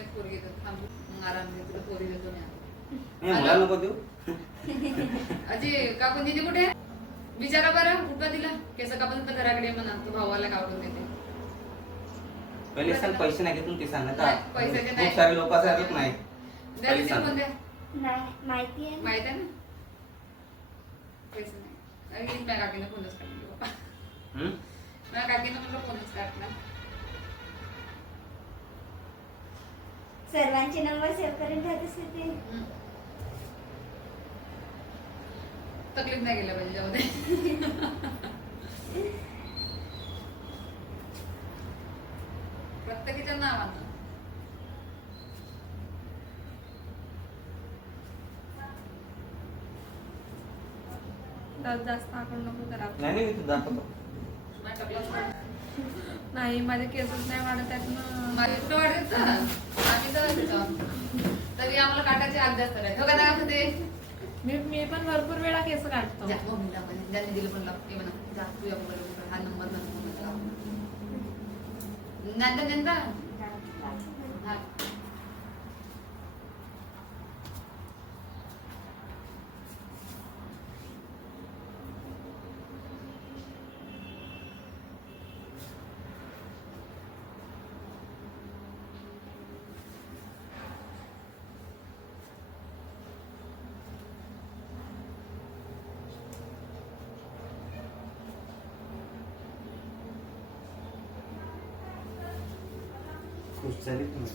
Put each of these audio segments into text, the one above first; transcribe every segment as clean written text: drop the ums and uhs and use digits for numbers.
येत पोरगी येतात थांबू मग आराम घे तुला पोरी देतो मी आता. मला नको देऊ. अजी काकून दिदी कुठे आहे? विचारा बरं उठवा तिला केस कापून तर घराकडे ये म्हणा तू भावाला काढून देते. पहिले सांग पैसे नाही घेतून ते सांग आता. नाही, पैशाचे नाही. खूप सारे लोक असतात नाही. द्या पहिले तिला सांग. फोन द्या. नाही माहिती आहे माहित आहे ना पैसे नाही. अरे माझ्या काकीनं फोनच काढला बाबा. हम्म? माझ्या काकीनं मला फोनच काढला. सर्वांचे नंबर सेव्ह करून ठेवत असते ते. तकलीफ नाही गेलं पाहिजे त्यामध्ये. प्रत्येकाच्या नावानं जास्त आकडून नको करा. नाही नाही मी तुझं दाखवतो. माझ्या टकलाच पडला. नाही माझे केसच नाही वाढत आहेत ना. माझे इतकं वाढत ना आम्ही तर तरी आम्हाला काटायचे आग जास्त नाही हो का नाही असं ते मी पण भरपूर वेळा केस काढतो. जा मम्मीला पण ज्यांनी दिलं पण लागते म्हणा जा तू या मोबाईल हा नंबर नंतर नेंदा हा खुश झाली तुम्ही.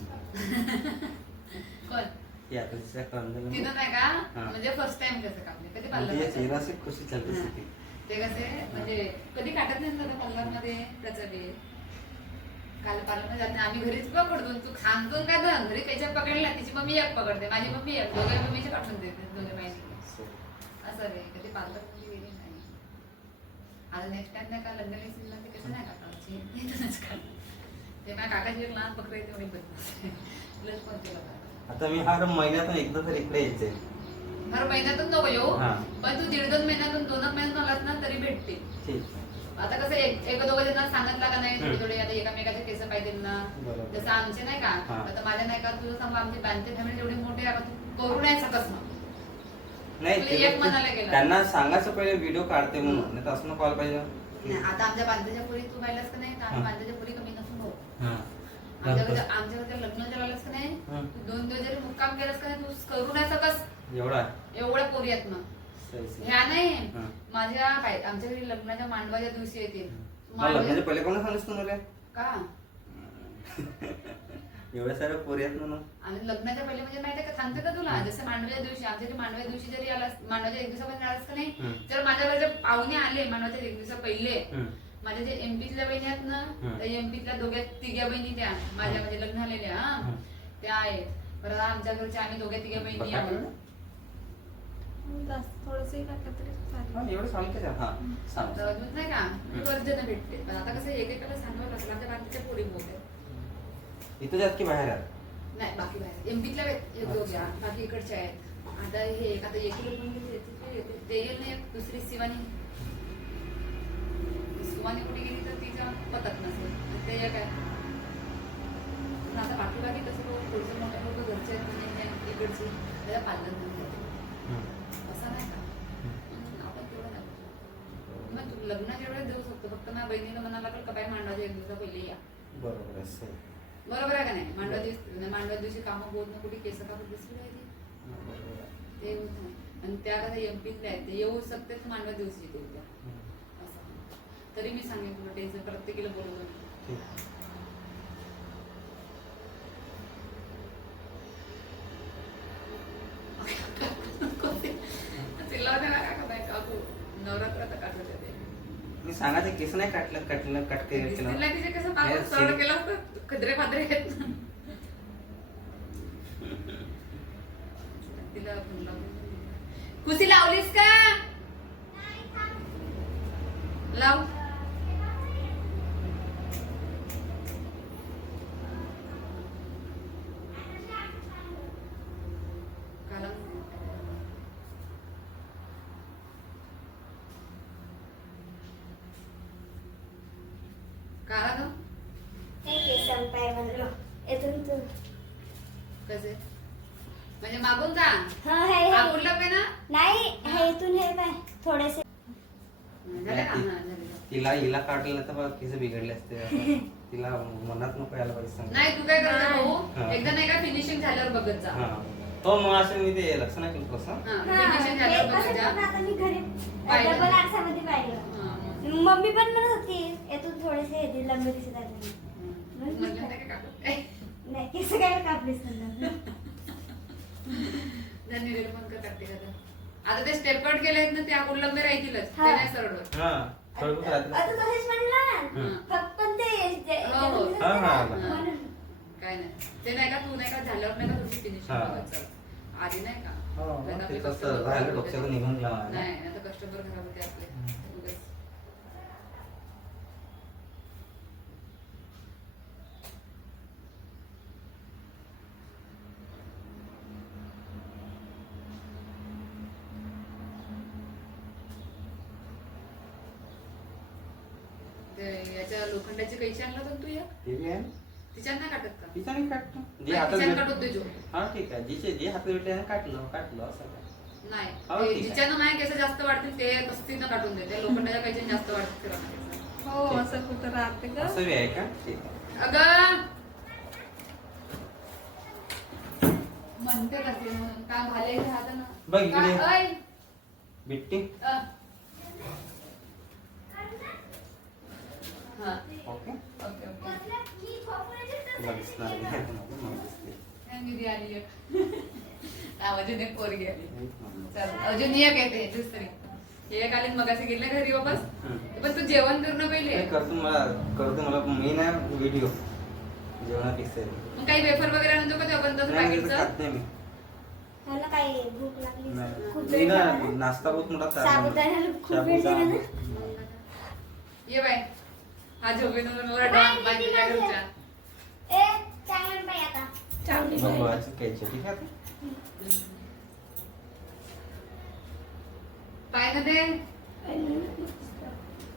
कोण ती आता तिच्या कांद्याला तिथं नाही का हा. म्हणजे फर्स्ट टाइम कसं कापले कधी तिच्या पार्लर चेहरा से खुशी चालते होती. ते कसे म्हणजे कधी काटत नाही ना पार्लर मध्ये त्याचं बी काल पार्लर मध्ये जात नाही आम्ही घरीच पकडतो तू खांदून काय तर घरी त्याच्या पकडला तिची मम्मी एक पकडते माझी मम्मी एक दोघे मम्मीचे पाठवून देते दोघे माहिती असं रे कधी पार्लर मध्ये गेली नाही आता नेक्स्ट टाइम नाही का लग्न लिहिला ते कसं नाही काकाची ते माझ्या काकाची एक लहान पकडे तेवढी बदल प्लस पण केलं आता मी हर महिन्यातून एकदा तर इकडे यायचंय. हर महिन्यातून नको येऊ हा. पण तू 1.5-2 महिन्यातून 2 महिन्यातून आलास ना तरी भेटते ठीक. आता कसं एक दोघं जण सांगितलं का नाही थोडे थोडे आता एकामेकाचे केस पाहिजे ना बरोबर. जसं आमचे नाही का हा. आता माझ्या नाही का तुझं सांगू आमची बँकेची फॅमिली एवढी मोठी आहे तू करू नाही शकत ना नाही तुला एक म्हणायला ते- गेलं. त्यांना सांगायचं पहिले व्हिडिओ काढते म्हणून नाही तर असं नको व्हायला पाहिजे. नाही, आता आमच्या बांधाच्या पुरी तू पाहिलास का नाही तर आम्ही हा. बांधाच्या पुरी कमी नसून भाऊ हा. आमच्याकडे लग्न झालंस का नाही हा. तू 2 दिवस जरी मुक्काम केलास का नाही तू करू नाही सकस एवढा एवढ्या पोरी आहेत ना सही, सही. ह्या नाही हा. माझ्या काय आमच्या घरी लग्नाच्या मांडवाच्या दिवशी येतील मला लग्नाच्या पहिले कोण सांगितलं तुम्हाला का एवढ्या साऱ्या पोरी आहेत म्हणून. आणि लग्नाच्या पहिले म्हणजे माहिती का सांगते का तुला जसं मांडव्या दिवशी आमच्या घरी मांडव्या दिवशी जरी आलास मांडवाच्या 1 दिवसापर्यंत आलास का नाही हम्म. जर माझ्या घरचे पाहुणे आले मांडवाच्या 1 दिवसा पहिले हम्म. माझ्या जे एमपीतल्या बहिणी आहेत ना हम्म. त्या एमपीतल्या तिघ्या बहिणी त्या माझ्या म्हणजे लग्न झालेल्या हा. हम्म. त्या आहेत परत आमच्या घरच्या आम्ही तिघ्या बहिणी बघा. आहोत जास्त थोडंसं टाकलं तरी हा, चालेल. एवढं सांगते हा सांग. तर अजून नाही का वर्जन भेटते पण आता कसं एकेकाला सांगावं लागलं आमच्या बाकीच्या पोरी बोलते इथं जात की बाहेर आहात? नाही बाकी बाहेर एमपीतल्या योग्य बाकी इकडच्या आहेत आता हे आता एकीला पण ते येईल नाही दुसरी शिवानी सुवानी कुठे गेली तर तिच्या पतत नसेल आणि ते एक आहे पण आता बाकी कसं थोडंसं मोठ्या लोक घरचे आहेत म्हणजे इकडची त्याला पालन असं नाही का आपण तेवढं नाही मग तू लग्नाच्या वेळेस देऊ शकतो फक्त माझ्या बहिणीला म्हणायला लागलं का बाय मांडवाच्या 1 दिवसा पहिले या बरोबर आहे सही. बरोबर आहे का नाही मांडवा दिवशी कामं बोल ना कुठे केस कापत दिसली पाहिजे बरोबर आहे. ते होत नाही आणि त्या कसं एमपीतल्या आहेत ते येऊ शकते मांडवा दिवशी ते उद्या असं तरी मी सांगेन तुला टेन्शन प्रत्येकीला बोलवलं ठीक. तिला काकू नवरात्रात काढलं ते मी सांगायचं केस नाही कट केलं तिला तिचे कसं नाही, पाहून सरळ केलं असतं खदरे फादरे आहेत ना तिला खुशी लावलीस का लाव काला हे केस संपाय म्हणलो येथून तू कसे म्हणजे मागून जा हा हे आपुरला पे ना नाही हे इथून हे पाय थोडेसे झालं का? हा, झालं. तिला हिला काढलं तर बघ तिचं बिघडले असते आता. तिला मनात नको यायला पाहिजे सांग. नाही तू काय करतो नाही. भाऊ हा. एकदा नाही का फिनिशिंग झाल्यावर बघत जा हा तो मग असं मी ते लक्ष नाही केलं कसं हा, हा, फिनिशिंग हे झाल्यावर कसं बघत जा पण आता मी घरी पाहिलं. डबल आरसामध्ये पाहिलं हा. मम्मी पण म्हणत होती यातून थोडेसे हे लंबे दिसत आहे म्हणलं नाही का काकू? नाही केस काय कापलीस म्हणलं धन्य पण करते का आता ते स्टेप कट केले आहेत ना ते आपण लंबे राहतीलच ते हा. नाही सरळ होत. हा थोडं बहुत राहते. आता तसेच म्हणलं ना हं. फक्त पण ते हो, हो. हा, हा. म्हणून. काय नाही ते नाही का तू नाही का झाल्यावर नाही का तुझी फिनिशिंग हा. बघत चल. आधी नाही का हो, नाही तर ते आपले तसं customer राहिलं खराब डोक्यातून होते. निघून गेलं. नाही आता कस्टमर खराब होते आपले उगाच. ते याच्या लोखंडाची कैची आणला होता ना तू एक ते बी आहे ना. तिच्यात नाही काटत का तिचा नाही काटतो जे नाही, हातात तिच्यात भेट- काटत जो हा ठीक आहे जे हातात भेटले ना काटलं असं काय. नाही हो, ते ठीक आहे. जिच्यानं माझ्या केस जास्त वाढतील ते तस्तीनं काटून देते लोखंडाच्या कैची जास्त वाढतील फिरवण्याचं. हो असं कुठं राहते का असं बी आहे का ठीक आहे. अगं म्हणते का ते म्हणून का घालायचं राहत ना बघ इकडे. का- ऐ, बिट्टी अ. हा, ओके ओके, ओके. तुला दिसणार नाही. मला दिसते. नाही, मी ती आली एक. अजून एक पोरगी आली एक नंबर. चल, अजून एक येते दुसरी एक आली मगाशी गेले घरी वापस हम्म. पण तू जेवण करणं पहिले नाही, करतो मला मी ना व्हिडिओ जेवणात दिसेल. मग काही वेफर वगैरे आणतो का ते आपण तसं नाही मी तर पॅकेटचं खात नाही मी. मला काही भूक लागली नाही. खूप मी वेळ ना झाला. नाश्ता बहुत मोठा खाल्ला. साबुदाणा खूप वेळ झाला ना. ये बाय हा झोपेन मला बाय, डॉन किती बाय वाजले? घरच्या ए चांगलं बाई आता चांगली बघ बाई. बघायचं घ्यायचं ठीक आहे. पाय ना दे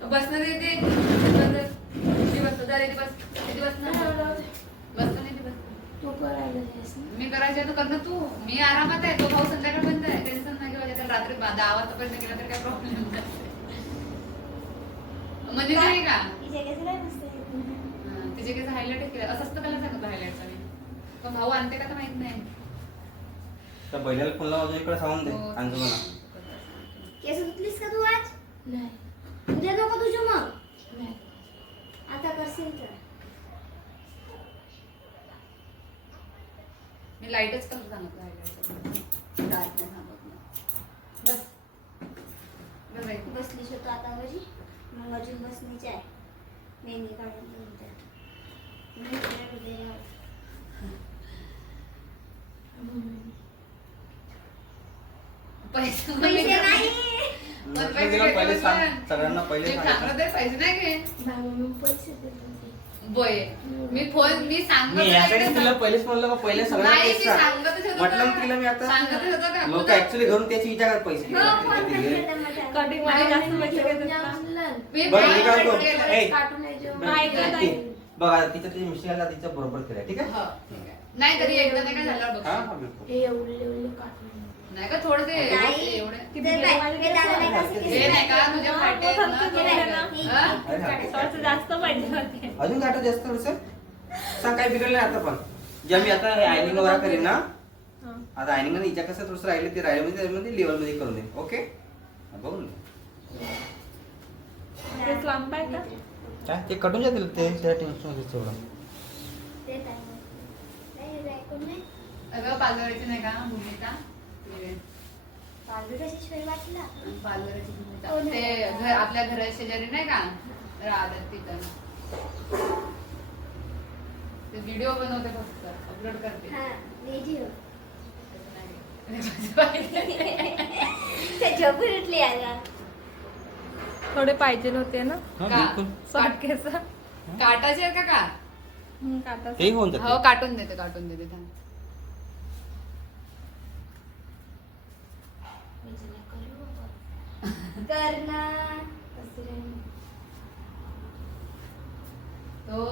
बसणं दे ते किती बसतो जा रे ती बस किती बसणं बसणं नाही ती बस मी करायचे तर कर ना तू मी आरामात आहे तो भाऊ संध्याकाळपर्यंत आहे टेन्शन नाही घ्यायचं त्याला रात्री 10 वाजतापर्यंत गेला तर काय प्रॉब्लेम नाही म्हणजे नाही का तिच्या केस लय मस्त आहेत. हा, तिचे केस हायलाइट केलं असं असतं त्याला सांगतो हायलाइटचा मी पण भाऊ आणते का तर माहित नाही त्या बैलाला फोन लावा इकडे सांगून दे हो. आजोबाला. केस धुतलीस का तू आज नाही उद्या नको तुझ्या मग नाही आता करशील तर मी लाईटच कलर सांगतो हायलाइटचा डार्क नाही सांगत नाही. बस बस बाई. बसलीस होतो आता बरी मग अजून बसणीची आहे मेहंदी काढून नंतर नाही तुला उद्या पैसे पैसे नाही पण मी तिला पहिले सांग सगळ्यांना पहिले मी सांगायचं. सांगत आहे, पैसे नाही घे मम्मी पैसे देते बोय मी फोन मी सांगत मी यासाठी तुला पहिलेच म्हणलं का पहिले सगळ्यांना नाही, तेच मी सांग. सांगतच होतो म्हटलं ना. ना तिला मी सांगतच होतो आता का? लोक ऍक्च्युली घरून त्याची विचारतात पैसे हो फोन किती दिले. करते मजा. कटिंग मध्ये जास्त पैसे घेतात का? मी बरं मी काय बाहेर करतो गेलं. ए, नाही का ताई? बघ आता तिच्या ते मिस्टरला तिच्या बरोबर केलं ठीक आहे. हो, ठीक आहे. नाही तरी एकदा नाही काय झाल्यावर हा बघ हा बिलकुल. नाही का थोडं ते नाही. एवढे ते काय, हे दादा नाही का असं केस हे नाही का तुझ्या हा, फाटे आहेत तो ना, खर्च तो केला नाही ना. का? हा? अरे हा. थोडंसं जास्त पाहिजे होते अजून काटत जास्त थोडस सांग काय बिघडलं नाही आता पण ज्या मी आता आयनिंग वगैरे करीन ना हा. आता आयनिंग मध्ये हिच्या कसं थोडंसं राहिलं ते राहिलं म्हणजे त्यामध्ये लेवल मध्ये करून दे ओके बघून घे. तेच लांब आहे का काय ते कटून जातील ते त्या टेन्शन मध्ये तेवढं. ते काय नाही, हे ऐकून नाही. अगं पालघरची नाही का भूमिका ते पालघरचा शिवाय वाटला. पालघरची भूमिका हो ना. ते घर आपल्या घरा शेजारी नाही का राहतात तिथं ते व्हिडिओ बनवते फक्त अपलोड करते हा, व्हिडिओ. नाही. ते झोपून उठली आता. थोडे पाहिजे होते ना हा, का? बिलकुल. सॉफ्ट केस काटाचे आहेत का काटा ते होऊन हो जाते काटून देते थांब. कर ना. तो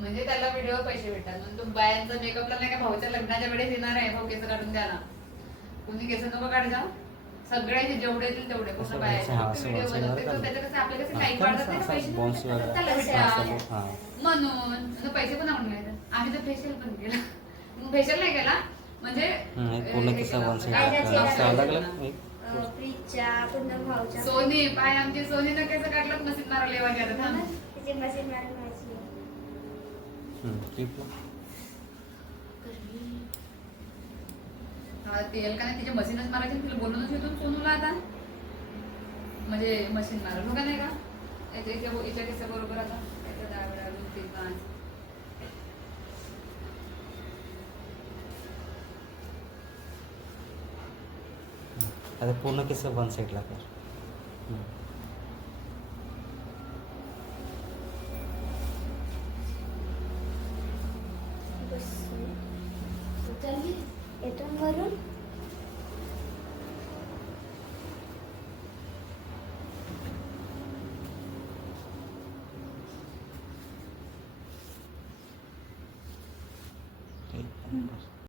म्हणजे त्याला व्हिडिओ पैसे भेटतात. म्हणून तू बायांचा मेकअपला नाही का भाऊच्या लग्नाच्या वेळेस येणार आहे, भाऊ केस काढून द्या ना. कोणी केस नको काढजा, सगळ्याचे जेवढे येतील तेवढे पूर्ण बायाचे. हा, व्हिडिओ असं बनवते बरोबर. तर त्याचं कसं आपल्याला कसं हा, लाईक तर वाढत नाही असं ना, पैसे bounce नाही वगैरे. त्याला हा, भेटतात. हा. म्हणून आणि पैसे पण आपण घ्यायचे. आम्ही तर फेशियल पण केलं. मग फेशियल नाही केला म्हणजे पूर्ण हे केस केलं. वन साईड काय त्याच्या असं चेहऱ्याला अलग एक प्रीतच्या कुंदन भाऊच्या सोनी पाय आमची सोनीनं केस काढलं मशीन मारले वगैरे थांब. तिची मशीन मारून व्हायची. क्लिपला हा, तेल का नाही तिच्या मशीनच मारायची आणि तिला बोलूनच येतो सोनूला आता म्हणजे मशीन मारल हो का नाही का याच्या केसा बरोबर आता याच्या डाव्या अजून ते पाच. आता पूर्ण केस वन साईडला कर. येतो वरून एक